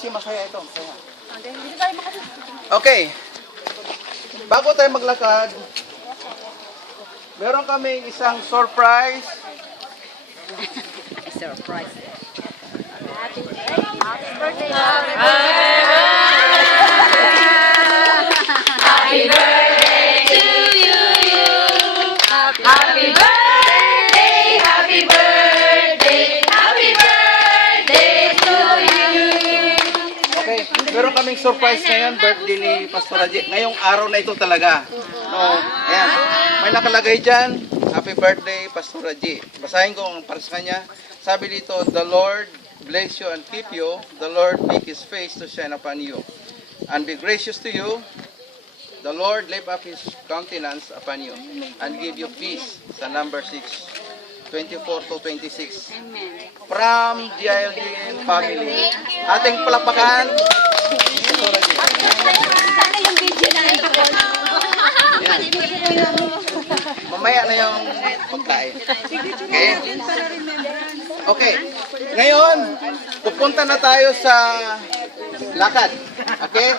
Kasi masaya ito. Masaya. Hindi tayo makasya. Okay. Bago tayo maglakad, meron kami isang surprise. Surprise. Happy birthday. Happy birthday to you. Happy birthday. Happy birthday. Happy birthday to you. Okay, meron kaming surprise ngayon, birthday ni Pastor Raji. Ngayong araw na ito talaga. So, ayan. May nakalagay dyan, happy birthday, Pastor Raji. Basahin ko ang para sa kanya. Sabi dito, the Lord bless you and keep you. The Lord make His face to shine upon you and be gracious to you. The Lord lift up His countenance upon you and give you peace. Sa number 6, 24 to 26. From GILD family. Ating palapakan. Sana yung video na ito. Mamaya na yung pagkain. Okay? Okay. Ngayon, pupunta na tayo sa lakad. Okay?